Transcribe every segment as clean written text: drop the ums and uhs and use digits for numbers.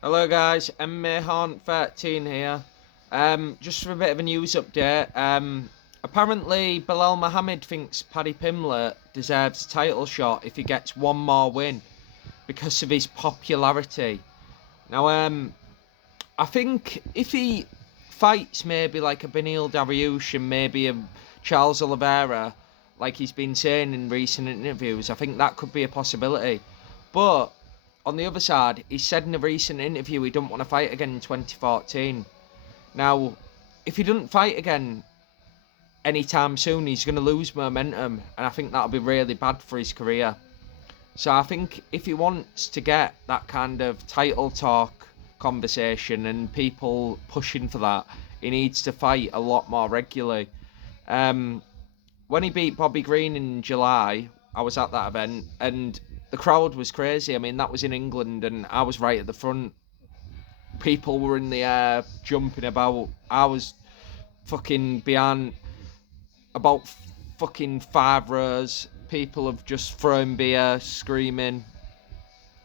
Hello guys, Horn13 here. Just for a bit of a news update. Apparently Belal Muhammed thinks Paddy Pimblett deserves a title shot if he gets one more win because of his popularity. Now, I think if he fights maybe like a Beneil Dariush and maybe a Charles Oliveira, like he's been saying in recent interviews, I think that could be a possibility. But on the other side, he said in a recent interview he don't want to fight again in 2014. Now, if he doesn't fight again anytime soon, he's going to lose momentum, and I think that'll be really bad for his career. So I think if he wants to get that kind of title talk conversation and people pushing for that, he needs to fight a lot more regularly. Um, when he beat Bobby Green in July, I was at that event and the crowd was crazy. I mean, that was in England and I was right at the front. People were in the air, jumping about. I was fucking behind about fucking 5 rows. People have just thrown beer, screaming.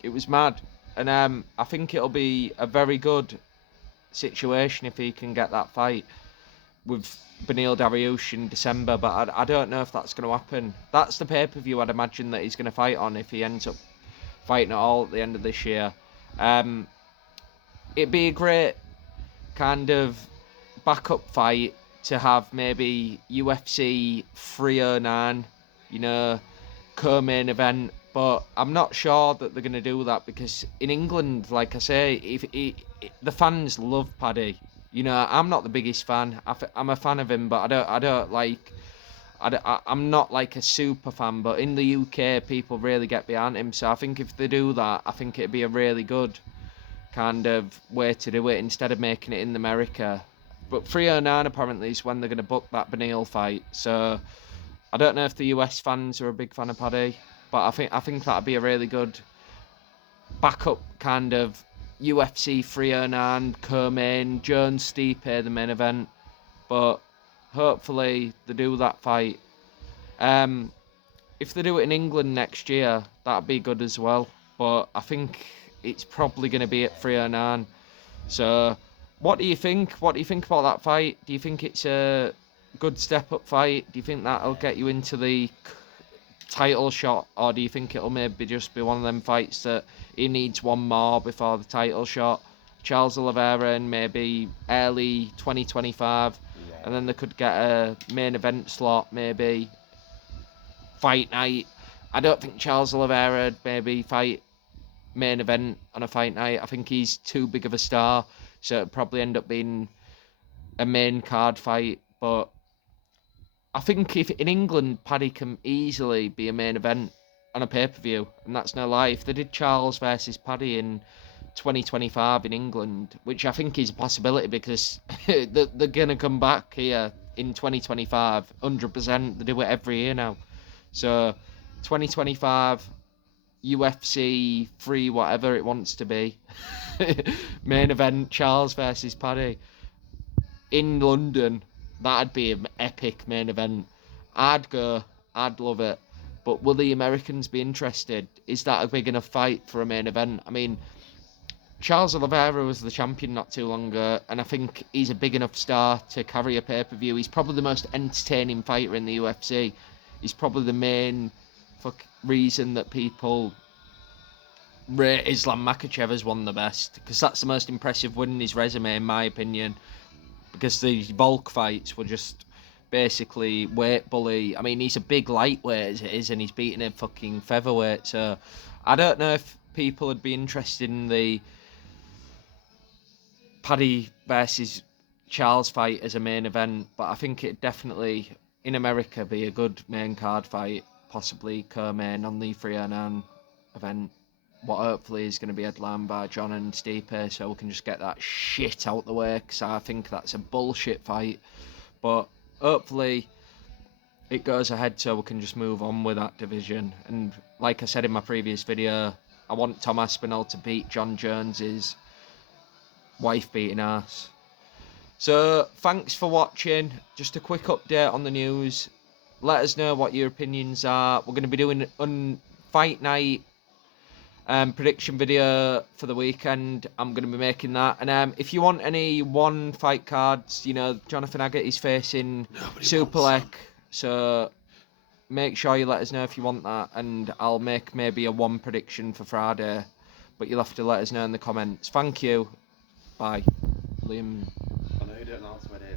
It was mad. And I think it'll be a very good situation if he can get that fight with Beneil Dariush in December, but I don't know if that's going to happen. That's the pay-per-view I'd imagine that he's going to fight on if he ends up fighting at all at the end of this year. It'd be a great kind of backup fight to have maybe UFC 309, co-main event, but I'm not sure that they're going to do that because in England, like I say, the fans love Paddy. I'm not the biggest fan. I'm a fan of him, but I don't like. I'm not like a super fan, but in the UK, people really get behind him. So I think if they do that, I think it'd be a really good kind of way to do it instead of making it in America. But 309 apparently is when they're going to book that Beneil fight. So I don't know if the US fans are a big fan of Paddy, but I think that'd be a really good backup kind of UFC 309 co-main, Jones Stipe the main event. But hopefully they do that fight. If they do it in England next year, that'd be good as well. But I think it's probably going to be at 309. So, what do you think? What do you think about that fight? Do you think it's a good step-up fight? Do you think that'll get you into the title shot, or do you think it'll maybe just be one of them fights that he needs one more before the title shot? Charles Oliveira in maybe early 2025, and then they could get a main event slot, maybe fight night. I don't think Charles Oliveira would maybe fight main event on a fight night. I think he's too big of a star, so it'd probably end up being a main card fight. But I think if in England, Paddy can easily be a main event on a pay-per-view, and that's no lie. If they did Charles versus Paddy in 2025 in England, which I think is a possibility because they're going to come back here in 2025, 100%. They do it every year now. So 2025, UFC 3, whatever it wants to be, main event, Charles versus Paddy in London. That'd be an epic main event. I'd go. I'd love it. But will the Americans be interested? Is that a big enough fight for a main event? I mean, Charles Oliveira was the champion not too long ago, and I think he's a big enough star to carry a pay-per-view. He's probably the most entertaining fighter in the UFC. He's probably the main reason that people rate Islam Makhachev as one of the best, because that's the most impressive win in his resume, in my opinion. Because the bulk fights were just basically weight bully. I mean, he's a big lightweight as it is, and he's beating a fucking featherweight. So I don't know if people would be interested in the Paddy versus Charles fight as a main event, but I think it definitely in America be a good main card fight, possibly co-main on the 309 event. What hopefully is going to be headlined by John and Stipe, so we can just get that shit out the way, because I think that's a bullshit fight. But hopefully it goes ahead so we can just move on with that division. And like I said in my previous video, I want Tom Aspinall to beat John Jones's wife-beating ass. So thanks for watching. Just a quick update on the news. Let us know what your opinions are. We're going to be doing on fight night prediction video for the weekend. I'm going to be making that. And if you want any one fight cards, you know, Jonathan Aggett is facing Superlek, so make sure you let us know if you want that, and I'll make maybe a one prediction for Friday, but you'll have to let us know in the comments. Thank you. Bye. Liam. I know you don't know how to edit.